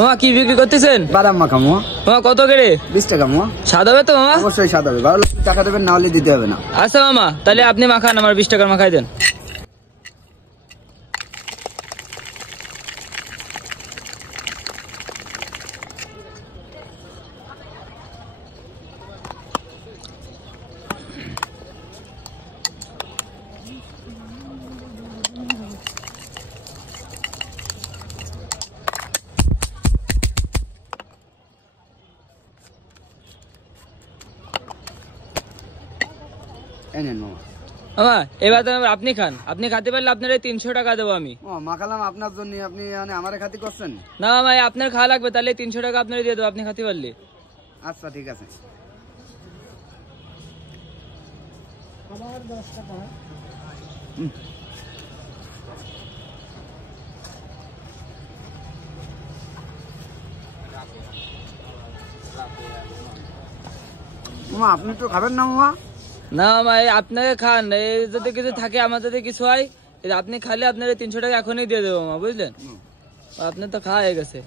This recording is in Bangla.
মামা কি বিক্রি করতেছেন? বাদাম মাখা মামা। মামা কত করে? 20 টাকা মামা। স্বাদ হবে তো মামা? অবশ্যই স্বাদ হবে, ভালো লাগলে টাকা দেবেন, না হলে দিতে হবে না। আচ্ছা মামা, তাহলে আপনি মাখান, আমার 20 টাকার মাখাই দেন। এই নেন মামা। মামা এবার তো আপনি খান, আপনি খেতে পারলে আপনার 300 টাকা দেবো আমি। মাখালাম আপনার জন্য, আপনি আমারে খাতি করছেন? না মামা, আপনার খাওয়া লাগবে, তাহলে 300 টাকা আপনার দিয়ে দেবো, আপনি খেতে পারলে। আচ্ছা ঠিক আছে। মামা আপনি তো খাবেন না মামা? না মামা, আপনাকে খান, এই যদি কিছু থাকে আমার যদি কিছু হয়, আপনি খালে আপনার 300 টাকা এখনই দিয়ে দেবো মামা, বুঝলেন? আপনার তো খাওয়া হয়ে গেছে।